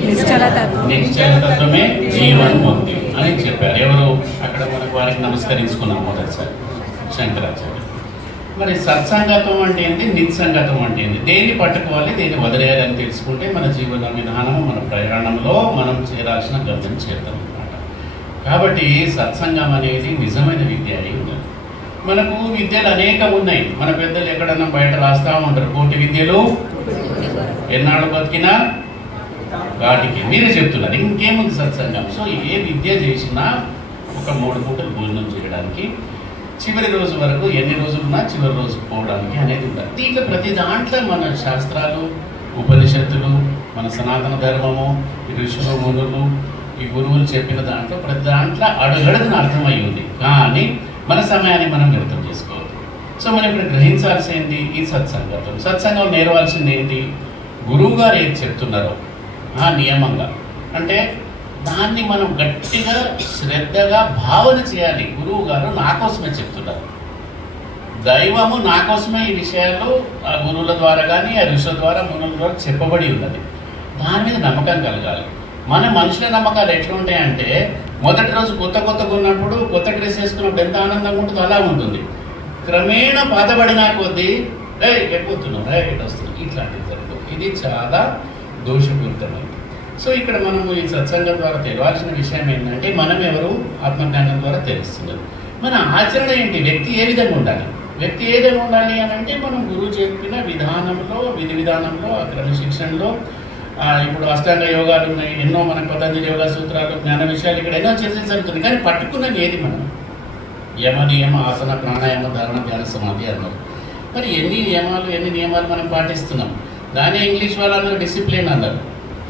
నిశ్చల తత్వమే జీవన్ముక్తి అని చెప్పారు. ఎవరు అక్కడ మనకు వారికి నమస్కరించుకున్నాం మొదటిసారి శంకరాచార్య. మరి సత్సంగత్వం అంటే ఏంటి, నిత్సంగత్వం అంటే ఏంటి, దేన్ని పట్టుకోవాలి, దేన్ని వదిలేయాలని తెలుసుకుంటే మన జీవన విధానం, మన ప్రయాణంలో మనం చేరాల్సిన గమ్యం చేద్దాం అన్నమాట. కాబట్టి సత్సంగం అనేది నిజమైన విద్య అయి ఉన్నది. మనకు విద్యలు అనేకం ఉన్నాయి. మన పెద్దలు ఎక్కడన్నా బయట రాస్తా ఉంటారు, కోటి విద్యలు ఎన్నాళ్ళు బతికినా వాటికి మీరే చెప్తున్నారు. ఇంకేముంది సత్సంగం. సో ఏ విద్య చేసినా ఒక 3 పూటలు భోజనం చేయడానికి, చివరి రోజు వరకు ఎన్ని రోజులున్నా చివరి రోజు పోవడానికి అనేది ఉంటుంది. దీంట్లో ప్రతి దాంట్లో మన శాస్త్రాలు, ఉపనిషత్తులు, మన సనాతన ధర్మము, ఈ ఋషులు, మునులు, ఈ గురువులు చెప్పిన దాంట్లో ప్రతి దాంట్లో అడుగడుగున అర్థమై ఉంది. కానీ మన సమయాన్ని మనం వ్యర్థం చేసుకోవద్దు. సో మనం ఇక్కడ గ్రహించాల్సింది ఈ సత్సంగత్వం. సత్సంగం నేర్వాల్సింది ఏంటి, గురువు గారు ఏది చెప్తున్నారో ఆ నియమంగా, అంటే దాన్ని మనం గట్టిగా శ్రద్ధగా భావన చేయాలి. గురువు గారు నా కోసమే చెప్తున్నారు, దైవము నా కోసమే ఈ విషయాలు ఆ గురువుల ద్వారా కానీ ఆ ఋషుల ద్వారా మునుల ద్వారా చెప్పబడి ఉన్నది. దాని మీద నమ్మకం కలగాలి. మన మనుషుల నమ్మకాలు ఎట్లా ఉంటాయంటే, మొదటి రోజు కొత్తగా ఉన్నప్పుడు కొత్త డ్రెస్ వేసుకున్నప్పుడు ఎంత ఆనందంగా ఉంటుందో అలా ఉంటుంది. క్రమేణా పాతబడినా కొద్దీ ఎప్పుతున్నాం ఎటు వస్తున్నాం ఇట్లాంటిది జరుగుతుంది. ఇది చాలా దోషపూరితమైంది. సో ఇక్కడ మనము ఈ సత్సంగం ద్వారా తెలియాల్సిన విషయం ఏంటంటే, మనం ఎవరు ఆత్మజ్ఞానం ద్వారా తెలుస్తున్నది. మన ఆచరణ ఏంటి, వ్యక్తి ఏ విధంగా ఉండాలి, వ్యక్తి ఏ విధంగా ఉండాలి అని అంటే, మనం గురువు చెప్పిన విధానంలో, విధి విధానంలో, క్రమశిక్షణలో, ఇప్పుడు అష్టాంగ యోగాలు ఉన్నాయి, ఎన్నో మనకు పతంజలి యోగా సూత్రాలు, జ్ఞాన విషయాలు ఇక్కడ ఎన్నో చర్చలు జరుగుతుంది. కానీ పట్టుకున్నది ఏది, మనం యమ నియమ ఆసన ప్రాణాయామ ధారణ ధ్యాన సమాధి అన్నారు. మరి ఎన్ని నియమాలు మనం పాటిస్తున్నాం. దాని ఇంగ్లీష్ వాళ్ళందరూ డిసిప్లిన్ అన్నారు,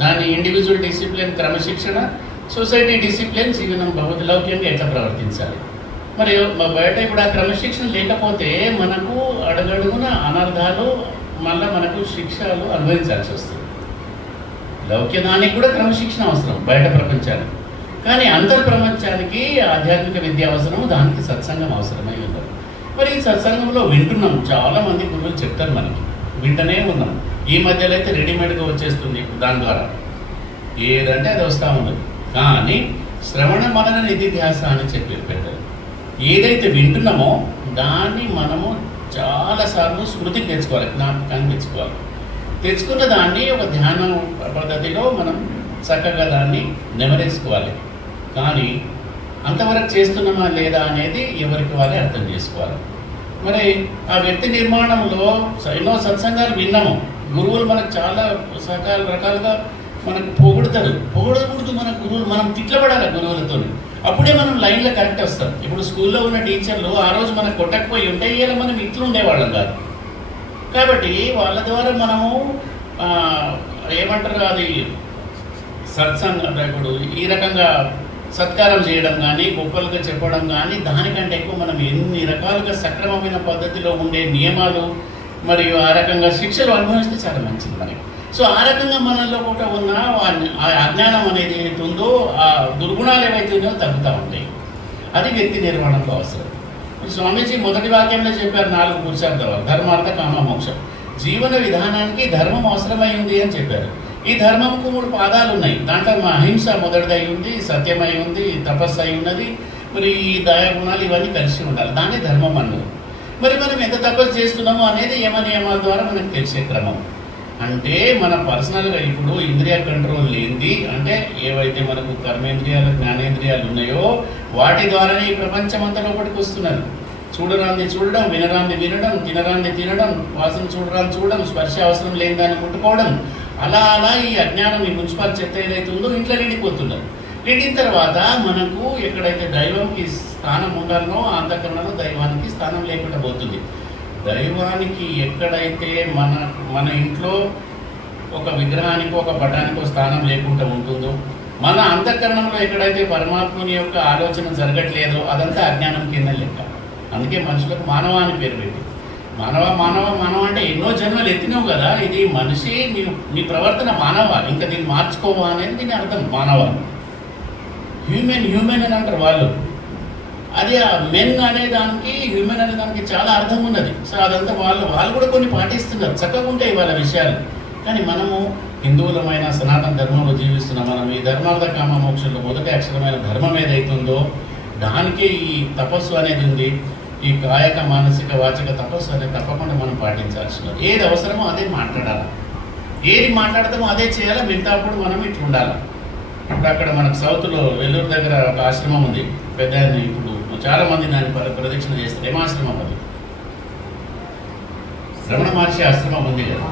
దాని ఇండివిజువల్ డిసిప్లిన్ క్రమశిక్షణ, సొసైటీ డిసిప్లిన్ జీవనం భగవతి లౌక్యంగా ఎట్లా ప్రవర్తించాలి. మరి బయట ఇప్పుడు ఆ క్రమశిక్షణ లేకపోతే మనకు అడుగడుగున అనర్థాలు, మళ్ళీ మనకు శిక్షలు అనుభవించాల్సి వస్తుంది. లౌక్యదానికి కూడా క్రమశిక్షణ అవసరం బయట ప్రపంచానికి, కానీ అంతర్ప్రపంచానికి ఆధ్యాత్మిక విద్య అవసరం, దానికి సత్సంగం అవసరమై ఉన్నది. మరి ఈ సత్సంగంలో వింటున్నాం, చాలామంది గురువులు చెప్తారు, మనకి వింటనే ఉన్నాం. ఈ మధ్యలో అయితే రెడీమేడ్గా వచ్చేస్తుంది, దాని ద్వారా ఏదంటే అది వస్తూ ఉన్నది. కానీ శ్రవణ మనన నిధిధ్యాస అని చెప్పారు పెద్దలు. ఏదైతే వింటున్నామో దాన్ని మనము చాలాసార్లు స్మృతికి తెచ్చుకోవాలి, జ్ఞాపకాన్ని తెచ్చుకోవాలి. తెచ్చుకున్న దాన్ని ఒక ధ్యాన పద్ధతిలో మనం చక్కగా దాన్ని నెమరేసుకోవాలి. కానీ అంతవరకు చేస్తున్నామా లేదా అనేది ఎవరికి వాళ్ళే అర్థం చేసుకోవాలి. మరి ఆ వ్యక్తి నిర్మాణంలో ఎన్నో సత్సంగాలు విన్నాము. గురువులు మనకు చాలా రకాలుగా మనకు పొగుడుతారు. పొగడకూడదు మన గురువులు, మనం తిట్లబడాలి గురువులతో, అప్పుడే మనం లైన్లో కరెక్ట్ వస్తాం. ఇప్పుడు స్కూల్లో ఉన్న టీచర్లు ఆ రోజు మనకు కొట్టకపోయి ఉంటే ఇలా మనం ఇట్లు ఉండేవాళ్ళం కాదు. కాబట్టి వాళ్ళ ద్వారా మనము ఏమంటారు, అది సత్సంగం. ఇప్పుడు ఈ రకంగా సత్కారం చేయడం కానీ, గొప్పలుగా చెప్పడం కానీ, దానికంటే ఎక్కువ మనం ఎన్ని రకాలుగా సక్రమమైన పద్ధతిలో ఉండే నియమాలు మరియు ఆ రకంగా శిక్షలు అనుభవిస్తే చాలా మంచిది మనకి. సో ఆ రకంగా మనలో కూడా ఉన్న ఆ అజ్ఞానం అనేది ఏదైతే ఉందో, ఆ దుర్గుణాలు ఏవైతే ఉన్నాయో తగ్గుతూ ఉంటాయి. అది వ్యక్తి నిర్మాణంలో అవసరం. స్వామీజీ మొదటి వాక్యంలో చెప్పారు 4 పురుషార్థాలు, ధర్మార్థ కామ మోక్షం. జీవన విధానానికి ధర్మం అవసరమై ఉంది అని చెప్పారు. ఈ ధర్మంకు 3 పాదాలు ఉన్నాయి. దాంట్లో అహింస మొదటిదై ఉంది, సత్యమై ఉంది, తపస్సు అయి ఉన్నది, మరి ఈ దయాగుణాలు ఇవన్నీ కలిసి ఉండాలి, దాన్ని ధర్మం అన్నారు. మరి మనం ఎంత తపస్సు చేస్తున్నామో అనేది యమ నియమాల ద్వారా మనకు తెలిసే క్రమం. అంటే మన పర్సనల్గా ఇప్పుడు ఇంద్రియ కంట్రోల్ లేనిది, అంటే ఏవైతే మనకు కర్మేంద్రియాలు, జ్ఞానేంద్రియాలు ఉన్నాయో వాటి ద్వారానే ఈ ప్రపంచం అంతా లోపలికి వస్తున్నది. చూడరాంది చూడడం, వినరాంది వినడం, తినరాంది తినడం, వాసన చూడరాంది చూడడం, స్పర్శ అవసరం లేని దాన్ని ముట్టుకోవడం, అలా ఈ అజ్ఞానం, ఈ మున్సిపల్ చెత్త ఏదైతే ఉందో ఇంట్లో నిండిపోతున్నది. నిండిన తర్వాత మనకు ఎక్కడైతే దైవంకి స్థానం ఉండాలనో అంతఃకరణలో దైవానికి స్థానం లేకుండా పోతుంది. దైవానికి ఎక్కడైతే మన ఇంట్లో ఒక విగ్రహానికి, ఒక పటానికి స్థానం లేకుండా ఉంటుందో, మన అంతఃకరణంలో ఎక్కడైతే పరమాత్మని యొక్క ఆలోచన జరగట్లేదో అదంతా అజ్ఞానం కింద లెక్క. అందుకే మనుషులకు మానవ అని పేరు పెట్టి, మానవ అంటే ఎన్నో జన్మలు ఎత్తినావు కదా, ఇది మనిషి, నీ ప్రవర్తన మానవ, ఇంకా దీన్ని మార్చుకోవా అనేది దీని అర్థం. మానవ, హ్యూమెన్ అని అంటారు వాళ్ళు. అది ఆ మెన్ అనే దానికి, హ్యూమెన్ అనే దానికి చాలా అర్థం ఉన్నది. సో అదంతా వాళ్ళు కూడా కొన్ని పాటిస్తున్నారు, చక్కగా ఉంటాయి వాళ్ళ విషయాలు. కానీ మనము హిందువులమైన సనాతన ధర్మంలో జీవిస్తున్న మనం ఈ ధర్మార్థ కామ మోక్షంలో మొదటి అక్షరమైన ధర్మం ఏదైతుందో దానికే ఈ తపస్సు అనేది ఉంది. ఈ కాయక మానసిక వాచక తపస్సు అనేది తప్పకుండా మనం పాటించాల్సిన, ఏది అవసరమో అదే మాట్లాడాలి, ఏది మాట్లాడతామో అదే చేయాలి. మిగతాప్పుడు మనం ఇట్లా ఉండాలి. ఇప్పుడు అక్కడ మనకు సౌత్లో వెల్లూరు దగ్గర ఒక ఆశ్రమం ఉంది పెద్ద, ఇప్పుడు చాలామంది దాన్ని ప్రదక్షిణ చేస్తారు. ఏమాశ్రమం అది? రమణ మహర్షి ఆశ్రమం ఉంది కదా,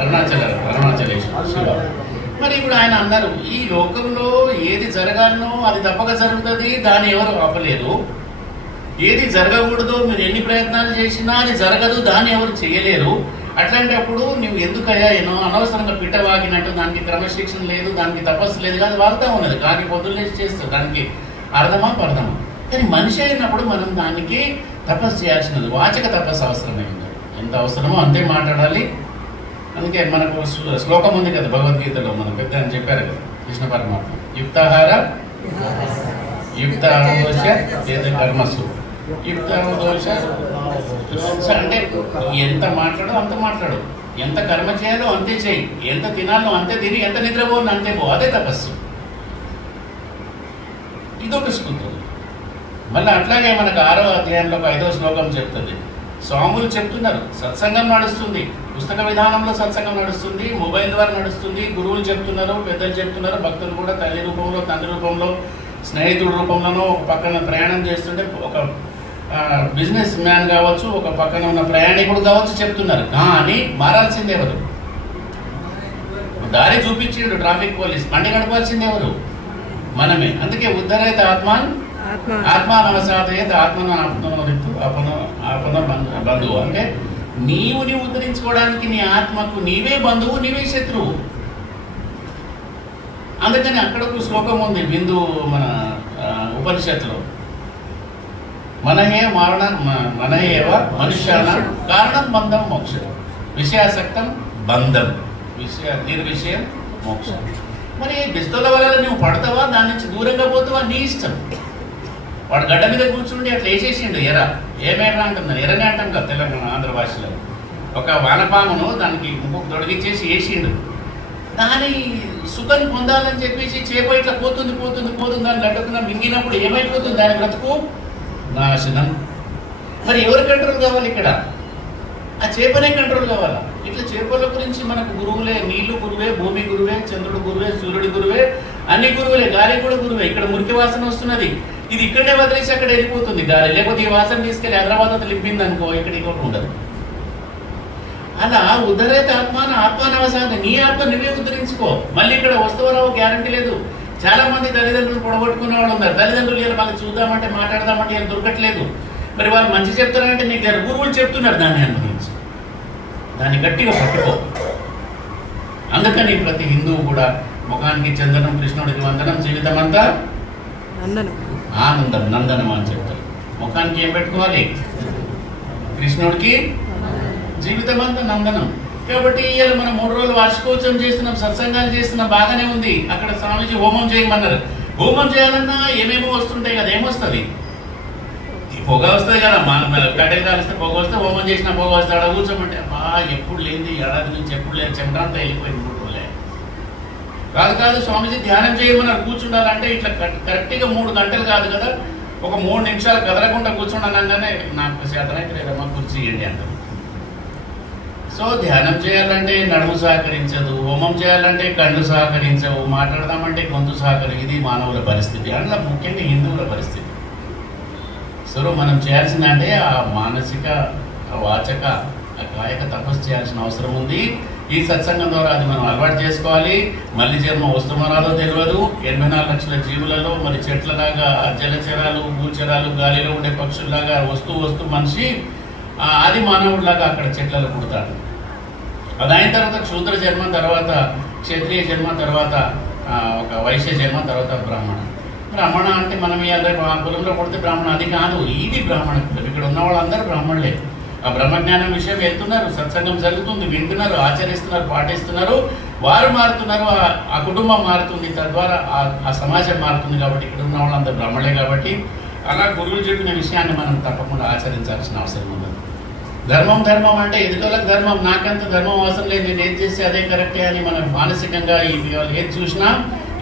అరుణాచలేశ్వర శివ. మరి ఇప్పుడు ఆయన అన్నారు, ఈ లోకంలో ఏది జరగాలనో అది తప్పక జరుగుతుంది, దాన్ని ఎవరు ఆపలేరు. ఏది జరగకూడదో మీరు ఎన్ని ప్రయత్నాలు చేసినా అది జరగదు, దాన్ని ఎవరు చేయలేరు. అట్లాంటప్పుడు నువ్వు ఎందుకయ్యా ఏనో అనవసరంగా పిట్ట వాగినట్టు, దానికి క్రమశిక్షణ లేదు, దానికి తపస్సు లేదు, కాదు వాగుతా ఉన్నది. కానీ పొద్దున్నే చేస్తారు, దానికి అర్థమా పర్థమా. కానీ మనిషి అయినప్పుడు మనం దానికి తపస్సు చేయాల్సినది, వాచక తపస్సు అవసరమైంది. ఎంత అవసరమో అంతే మాట్లాడాలి. అందుకే మనకు శ్లోకం ఉంది కదా భగవద్గీతలో, మన పెద్ద అని చెప్పారు కదా కృష్ణ పరమాత్మ, యుక్తాహార యుక్తాదోష కర్మసు, యుక్తాదోష అంటే ఎంత మాట్లాడో అంత మాట్లాడు, ఎంత కర్మ చేయాలో అంతే చేయి, ఎంత తినాలో అంతే తిని, ఎంత నిద్రపోను అంతే పో, అదే తపస్సు. ఇదొక స్కూల్. మళ్ళీ అట్లాగే మనకు 6వ అధ్యాయంలో 5వ శ్లోకం చెప్తుంది. స్వాములు చెప్తున్నారు, సత్సంగం నడుస్తుంది, పుస్తక విధానంలో సత్సంగం నడుస్తుంది, మొబైల్ ద్వారా నడుస్తుంది, గురువులు చెప్తున్నారు, పెద్దలు చెప్తున్నారు, భక్తులు కూడా తల్లి రూపంలో, తండ్రి రూపంలో, స్నేహితుడి రూపంలోనో ఒక పక్కన ప్రయాణం చేస్తుంటే, ఒక బిజినెస్ మ్యాన్ కావచ్చు, ఒక పక్కన ఉన్న ప్రయాణికుడు కావచ్చు చెప్తున్నారు. కానీ మారాల్సింది ఎవరు? దారి చూపించిండు ట్రాఫిక్ పోలీస్, బండి నడపాల్సింది ఎవరు? మనమే. అందుకే ఉద్ధరైతే ఆత్మానవసాదయత ఆత్మను ఆపన బంధువు. అంటే నీవుని ఉద్ధరించుకోవడానికి నీ ఆత్మకు నీవే బంధువు, నీవే శత్రువు. అందుకని అక్కడ ఒక శ్లోకం ఉంది బిందు మన ఉపనిషత్తులో, మనహేవ మనుష్యాన కారణం బంధం మోక్షం, విషయాసక్తం బంధం, నిర్విషయం మోక్షం. మరి బిస్తోల వల్ల నువ్వు పడతావా, దాని నుంచి దూరంగా పోతావా, నీ ఇష్టం. వాడు గడ్డ మీద కూర్చుండి అట్లా వేసేసిండు ఎర్ర, ఏమేర్ర అంటున్నారు, ఎర్రగా అంటాం కదా తెలంగాణ ఆంధ్ర భాషలో. ఒక వానపామును దానికి ఇంకొక తొడిగిచ్చేసి వేసిండు, దాని సుఖం పొందాలని చెప్పేసి చేప ఇట్లా పోతుంది దాన్ని లడ్డుకున్నా మింగినప్పుడు ఏమైపోతుంది దాని బ్రతుకు? నాశనం. మరి ఎవరు కంట్రోల్ కావాలి ఇక్కడ? ఆ చేపనే కంట్రోల్ కావాలా? ఇట్లా చేపల గురించి మనకు గురువులే, నీళ్లు గురువే, భూమి గురువే, చంద్రుడు గురువే, సూర్యుడి గురువే, అన్ని గురువులే, గాలి కూడా గురువే. ఇక్కడ మురికి వాసన వస్తున్నది, ఇది ఇక్కడనే వదిలేసి అక్కడ వెళ్ళిపోతుంది గాలి. లేకపోతే ఈ వాసన తీసుకెళ్ళి హైదరాబాద్ లింపింది అనుకో, ఇక్కడ ఇంకోటి ఉండదు. అలా ఉద్ధరైతే ఆత్మానవసానం, నీ ఆత్మ నువ్వే ఉద్ధరించుకో. మళ్ళీ ఇక్కడ వస్తువురావు గ్యారంటీ లేదు. చాలా మంది తల్లిదండ్రులు పొడగొట్టుకునే వాళ్ళు ఉన్నారు. తల్లిదండ్రులు ఇలా మళ్ళీ చూద్దామంటే మాట్లాడదామంటే ఇలా దొరకట్లేదు. మరి వాళ్ళు మంచి చెప్తారంటే నీకు గురువులు చెప్తున్నారు, దాన్ని అనుభవించి దాన్ని గట్టిగా పట్టుకో. అందుకని ప్రతి హిందువు కూడా ముఖానికి చందనం, కృష్ణుడికి వందనం, జీవితం అంతా ఆనందం, నందనం అని చెప్తారు. ముఖానికి ఏం పెట్టుకోవాలి? కృష్ణుడికి, జీవితం అంతా నందనం. కాబట్టి ఇవాళ మనం 3 రోజులు వార్షికోత్సవం చేస్తున్నాం, సత్సంగాలు చేస్తున్నాం, బాగానే ఉంది. అక్కడ స్వామీజీ హోమం చేయమన్నారు. హోమం చేయాలన్నా ఏమేమో వస్తుంటాయి కదా, ఏమొస్తుంది? పొగ వస్తుంది కదా, కట్టెలు కాలిస్తే పొగ వస్తే, హోమం చేసిన పొగ వస్తే, అక్కడ కూర్చోమంటే ఎప్పుడు లేని ఏడాది నుంచి ఎప్పుడు లేదు, చెమటంతా వెళ్ళిపోయింది 3 రోజులే. కాదు స్వామీజీ ధ్యానం చేయమన్నారు, కూర్చుండాలంటే ఇట్లా కరెక్ట్గా 3 గంటలు కాదు కదా, ఒక 3 నిమిషాలు కదలకుండా కూర్చుండానగానే నాకు శాతనైతే లేదమ్మా కుర్చీ ఇవ్వండి అంటారు. సో ధ్యానం చేయాలంటే నడుము సహకరించదు, హోమం చేయాలంటే కళ్ళు సహకరించవు, మాట్లాడదామంటే గొంతు ఇది మానవుల పరిస్థితి, అందులో ముఖ్యంగా హిందువుల పరిస్థితి. సో మనం చేయాల్సిందంటే ఆ మానసిక, వాచక, కాయక తపస్సు చేయాల్సిన అవసరం ఉంది. ఈ సత్సంగం ద్వారా అది మనం అలవాటు చేసుకోవాలి. మళ్ళీ జన్మ వస్తుందో రాదో తెలియదు. 84 లక్షల జీవులలో మరి చెట్లలాగా, జలచరాలు, భూచరాలు, గాలిలో ఉండే పక్షుల్లాగా వస్తూ మనిషి ఆది మానవుడిలాగా అక్కడ చెట్లలో పుడతాడు. అది అయిన తర్వాత క్షూద్ర జన్మ, తర్వాత క్షత్రియ జన్మ, తర్వాత ఒక వైశ్య జన్మ, తర్వాత బ్రాహ్మణ అంటే మనం కులంలో పుడితే బ్రాహ్మణ, అది కాదు. ఇది బ్రాహ్మణ కులం. ఇక్కడ ఉన్న వాళ్ళందరూ బ్రాహ్మణులే. ఆ బ్రహ్మజ్ఞానం విషయం వెళ్తున్నారు, సత్సంగం జరుగుతుంది, వింటున్నారు, ఆచరిస్తున్నారు, పాటిస్తున్నారు, వారు మారుతున్నారు, ఆ కుటుంబం మారుతుంది, తద్వారా ఆ సమాజం మారుతుంది. కాబట్టి ఇక్కడ ఉన్న వాళ్ళందరూ బ్రాహ్మణులే. కాబట్టి అలా గురువులు చెప్పిన విషయాన్ని మనం తప్పకుండా ఆచరించాల్సిన అవసరం ఉంది. ధర్మం ధర్మం అంటే ఎదుటోళ్ళకి ధర్మం, నాకంత ధర్మం అవసరం లేదు, నేను ఏది చేస్తే అదే కరెక్టే అని మనం మానసికంగా ఇవాళ ఏది చూసినా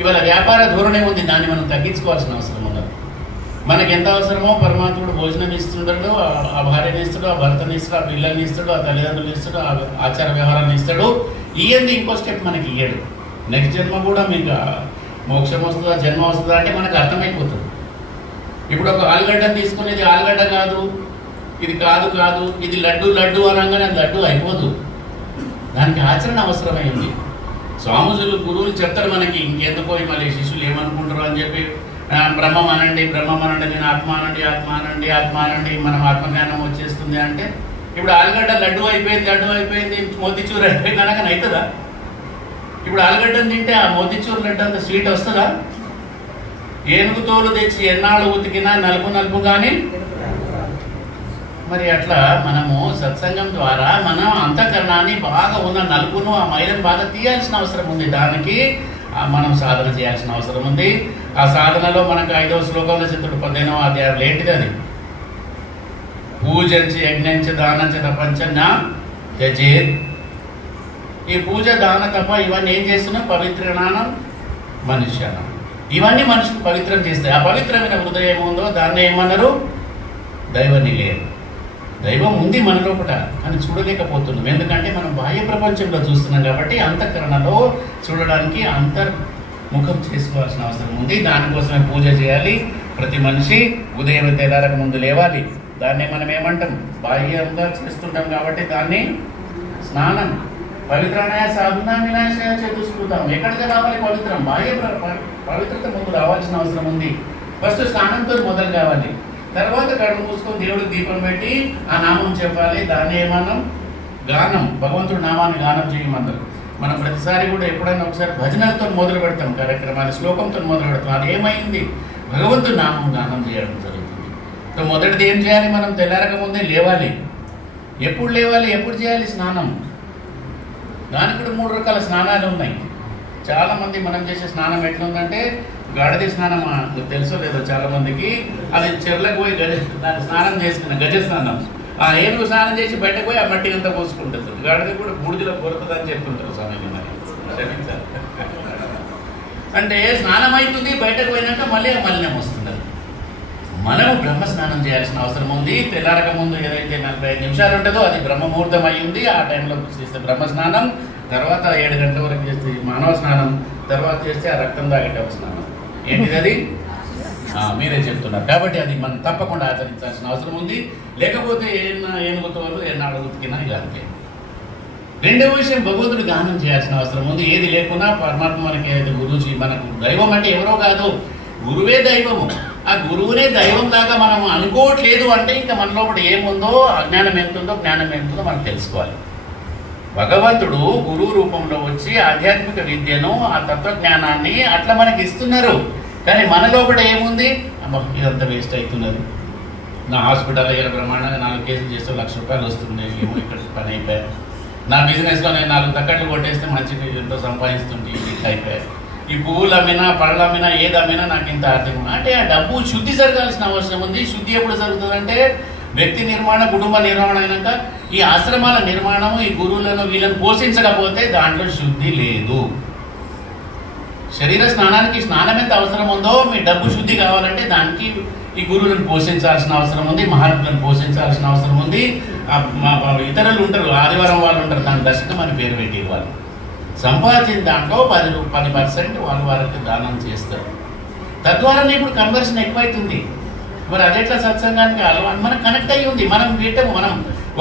ఇవాళ వ్యాపార ధోరణి ఉంది, దాన్ని మనం తగ్గించుకోవాల్సిన అవసరం ఉన్నది. మనకి ఎంత అవసరమో పరమాత్ముడు భోజనం ఇస్తుంటాడు, ఆ భార్యని ఇస్తాడు, ఆ భర్తని ఇస్తాడు, ఆ పిల్లల్ని ఇస్తాడు, ఆ తల్లిదండ్రులు ఇస్తాడు, ఆ ఆచార వ్యవహారాన్ని ఇస్తాడు. ఇయ్యంది ఇంకో స్టెప్ మనకి ఇయ్యడు. నెక్స్ట్ జన్మ కూడా మీకు మోక్షం వస్తుందా జన్మ వస్తుందా అంటే మనకు అర్థమైపోతుంది. ఇప్పుడు ఒక ఆలుగడ్డను తీసుకునేది ఆలుగడ్డ కాదు, ఇది కాదు, ఇది లడ్డు లడ్డు అనగానే లడ్డు అయిపోదు, దానికి ఆచరణ అవసరమైంది. స్వాముజులు గురువులు చెప్తారు మనకి, ఇంకెందుకో మళ్ళీ శిష్యులు ఏమనుకుంటారు అని చెప్పి బ్రహ్మం అనండి, నేను ఆత్మ అనండి, మనం ఆత్మజ్ఞానం వచ్చేస్తుంది అంటే, ఇప్పుడు ఆలుగడ్డ లడ్డు అయిపోయింది, మోతిచూరు అయిపోయింది అనగానే అవుతుందా? ఇప్పుడు ఆలుగడ్డను తింటే ఆ మోతిచూరు లడ్డు అంత స్వీట్ వస్తుందా? ఏనుగు తోలు తెచ్చి ఎన్నాళ్ళు ఉతికినా నలుపు కానీ. మరి అట్లా మనము సత్సంగం ద్వారా మనం అంతఃకరణాన్ని బాగా ఉన్న నలుపును, ఆ మైలను బాగా తీయాల్సిన అవసరం ఉంది. దానికి మనం సాధన చేయాల్సిన అవసరం ఉంది. ఆ సాధనలో మనకు 5వ శ్లోకంలో చెప్తాడు, 15వ అధ్యాయం ఏంటిది అది? పూజంచి యజ్ఞంచ దానంచ తపంచ నా త్యజేత్. ఈ పూజ దాన తప ఇవన్నీ ఏం చేస్తున్నాం? పవిత్రనానం మనుష్యానం. ఇవన్నీ మనుషులు పవిత్రం చేస్తాయి. ఆ పవిత్రమైన హృదయం ఉందో దాన్ని ఏమన్నారు? దైవ నిలయం. దైవం ఉంది మన లోపల, కానీ చూడలేకపోతున్నాం. ఎందుకంటే మనం బాహ్య ప్రపంచంలో చూస్తున్నాం కాబట్టి అంతఃకరణలో చూడడానికి అంతర్ముఖం చేసుకోవాల్సిన అవసరం ఉంది. దానికోసమే పూజ చేయాలి. ప్రతి మనిషి ఉదయం తెల్లారక ముందు లేవాలి. దాన్ని మనం ఏమంటాం? బాహ్యంగా చేస్తుంటాం కాబట్టి దాన్ని స్నానం. పవిత్రానాయ సాధునా వినాశాయ చతుష్కృతం. ఎక్కడికి రావాలి పవిత్రం? బాహ్య పవిత్రత ముందు రావాల్సిన అవసరం ఉంది. ఫస్ట్ స్నానంతో మొదలు కావాలి. తర్వాత కడుపు మూసుకొని దేవుడికి దీపం పెట్టి ఆ నామం చెప్పాలి. దాన్ని ఏమన్నాం? గానం. భగవంతుడు నామాన్ని గానం చేయమన్నారు. మనం ప్రతిసారి కూడా ఎప్పుడైనా ఒకసారి భజనలతో మొదలు పెడతాం కార్యక్రమాన్ని, శ్లోకంతో మొదలు పెడతాం. అది ఏమైంది? భగవంతుడు నామం గానం చేయడం జరుగుతుంది. సో మొదటిది ఏం చేయాలి? మనం తెల్లారక ముందే లేవాలి. ఎప్పుడు లేవాలి? ఎప్పుడు చేయాలి స్నానం? దానికి కూడా 3 రకాల స్నానాలు ఉన్నాయి. చాలామంది మనం చేసే స్నానం ఎట్లుందంటే, గాడిద స్నానం తెలుసో లేదో చాలామందికి, అది చెర్లకు పోయి దాన్ని స్నానం చేసుకున్న గజ స్నానం. ఆ ఏనుగు స్నానం చేసి బయటకు పోయి ఆ మట్టి అంతా పోసుకుంటుంది. గాడిద కూడా బూడిదలో పొరుతుంది అని చెప్తుంటారు స్వామి. అంటే స్నానం అవుతుంది, బయటకు పోయినాక మళ్ళీ ఆ మలినం వస్తుంది. మనము బ్రహ్మ స్నానం చేయాల్సిన అవసరం ఉంది. తెల్లారక ముందు ఏదైతే 45 నిమిషాలు ఉంటుందో అది బ్రహ్మముహూర్తం అయ్యింది. ఆ టైంలో చేస్తే బ్రహ్మ స్నానం, తర్వాత 7 గంటల వరకు చేస్తే మానవ స్నానం, తర్వాత చేస్తే ఆ రక్తం తాగేటప్పుడు స్నానం. ఏంటిది అది? మీరే చెప్తున్నారు కాబట్టి అది మనం తప్పకుండా ఆచరించాల్సిన అవసరం ఉంది. లేకపోతే ఏనుగుతోలు ఎన్నాళ్ళు ఉతికినా ఇలా అంతే. రెండవ విషయం, భగవంతుడు గానం చేయాల్సిన అవసరం ఉంది. ఏది లేకున్నా పరమాత్మ మనకి గురుజీ, మనకు దైవం అంటే ఎవరో కాదు, గురువే దైవము. ఆ గురువునే దైవం దాకా మనం అనుకోవట్లేదు అంటే ఇంకా మన లోపల ఏముందో, అజ్ఞానం ఎంతుందో జ్ఞానం ఎంతుందో మనం తెలుసుకోవాలి. భగవంతుడు గురువు రూపంలో వచ్చి ఆధ్యాత్మిక విద్యను, ఆ తత్వజ్ఞానాన్ని అట్లా మనకి ఇస్తున్నారు. కానీ మన లోపల ఏముంది? అమ్మ ఇదంతా వేస్ట్ అవుతున్నది, నా హాస్పిటల్లో ఇలా బ్రహ్మాండంగా 4 కేసులు చేస్తే 1 లక్ష రూపాయలు వస్తుంది, ఏమో ఇక్కడ పని అయిపోయారు, నా బిజినెస్లో నేను 4 తక్కట్లు కొట్టేస్తే మంచిగా ఎంతో సంపాదిస్తుంటే ఇట్లా అయిపోయారు, ఈ పువ్వులు అమ్మినా పళ్ళు అమ్మినా ఏది అమ్మినా నాకు ఇంత ఆర్థికం అంటే ఆ డబ్బు శుద్ధి జరగాల్సిన అవసరం ఉంది. శుద్ధి ఎప్పుడు జరుగుతుందంటే వ్యక్తి నిర్మాణం, కుటుంబ నిర్మాణం అయినాక ఈ ఆశ్రమాల నిర్మాణము, ఈ గురువులను వీళ్ళని పోషించకపోతే దాంట్లో శుద్ధి లేదు. శరీర స్నానానికి స్నానం ఎంత అవసరం ఉందో మీ డబ్బు శుద్ధి కావాలంటే దానికి ఈ గురువులను పోషించాల్సిన అవసరం ఉంది, మహాత్ములను పోషించాల్సిన అవసరం ఉంది. ఇతరులు ఉంటారు, ఆదివారం వాళ్ళు ఉంటారు, దాని దశకం అని పేరు పెట్టి వాళ్ళు సంపాదించిన దాంట్లో 10% వాళ్ళు వారికి దానం చేస్తారు. తద్వారా ఇప్పుడు కన్వర్షన్ ఎక్కువైతుంది. మరి అదేట్లా సత్సంగానికి అలవాటు మనకు కనెక్ట్ అయ్యి ఉంది. మనం వీటము మనం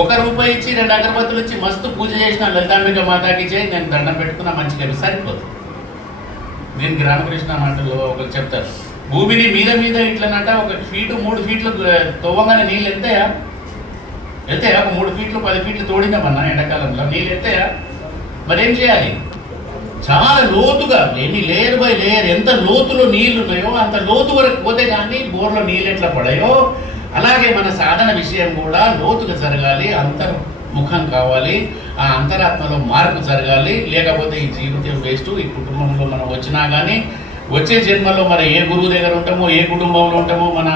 1 రూపాయి ఇచ్చి 2 అగరబత్తులు ఇచ్చి మస్తు పూజ చేసిన లలితాంబిక మాతాకి చేయి, నేను దండం పెట్టుకున్నా మంచిగా సరిపోతుంది. దీనికి రామకృష్ణ మాటల్లో ఒకరు చెప్తారు, భూమిని మీద మీద ఇట్లనంట 1 ఫీటు 3 ఫీట్లు తవ్వగానే నీళ్ళు వెళ్తాయా? 3 ఫీట్లు 10 ఫీట్లు తోడినామన్నా ఎండాకాలంలో నీళ్ళు వెళ్తాయా? మరేం చేయాలి? చాలా లోతుగా ఎన్ని లేయర్ బై లేయర్ ఎంత లోతులో నీళ్లు ఉన్నాయో అంత లోతు వరకు పోతే కానీ బోర్లో నీళ్ళు ఎట్లా పడాయో అలాగే మన సాధన విషయం కూడా లోతుగా జరగాలి, అంతర్ముఖం కావాలి, ఆ అంతరాత్మలో మార్పు జరగాలి. లేకపోతే ఈ జీవితం వేస్ట్. ఈ కుటుంబంలో మనం వచ్చినా కానీ వచ్చే జన్మలో మరి ఏ గురువు దగ్గర ఉంటామో, ఏ కుటుంబంలో ఉంటామో, మన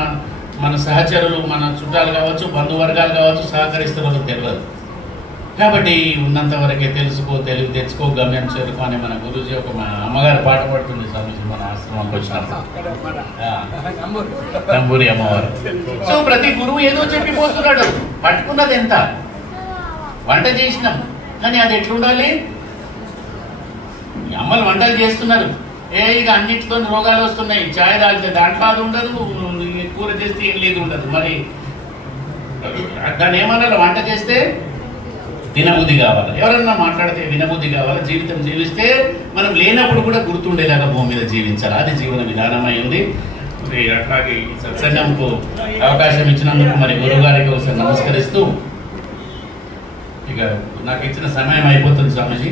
మన సహచరులు మన చుట్టాలు కావచ్చు బంధువర్గాలు కావచ్చు సహకరిస్తారో తెలియదు. కాబట్టి ఉన్నంత వరకే తెలుసుకో, తెలివి తెచ్చుకో, గమ్యం చేరుకో అని మన గురూజీ ఒక మా అమ్మగారు పాట పడుతుంది స్వామీజీ మన ఆశ్రమంకి వచ్చినప్పుడు, తంబూరి అమ్మవారు. సో ప్రతి గురువు ఏదో చెప్పిపోతున్నాడు. పట్టుకున్నది ఎంత, వంట చేసినాం కానీ అది ఎట్లుండాలి? అమ్మలు వంటలు చేస్తున్నారు, ఇక అన్నిటితో రోగాలు వస్తున్నాయి. ఛాయ్ తాగితే దాంట్లో అది ఉండదు, కూర చేస్తే ఏం లేదు ఉండదు. మరి దాన్ని ఏమన్నా వంట చేస్తే వినబుద్ధి కావాలి, ఎవరన్నా మాట్లాడితే వినబుద్ధి కావాలి. జీవితం జీవిస్తే మనం లేనప్పుడు కూడా గుర్తుండేలాగా భూమి మీద జీవించాలి. అది జీవన విధానం అయింది. మరి అట్లాగే ఈ సత్సంగంకు అవకాశం ఇచ్చినందుకు మరి గురువు గారికి ఒకసారి నమస్కరిస్తూ, ఇక నాకు ఇచ్చిన సమయం అయిపోతుంది స్వామీజీ.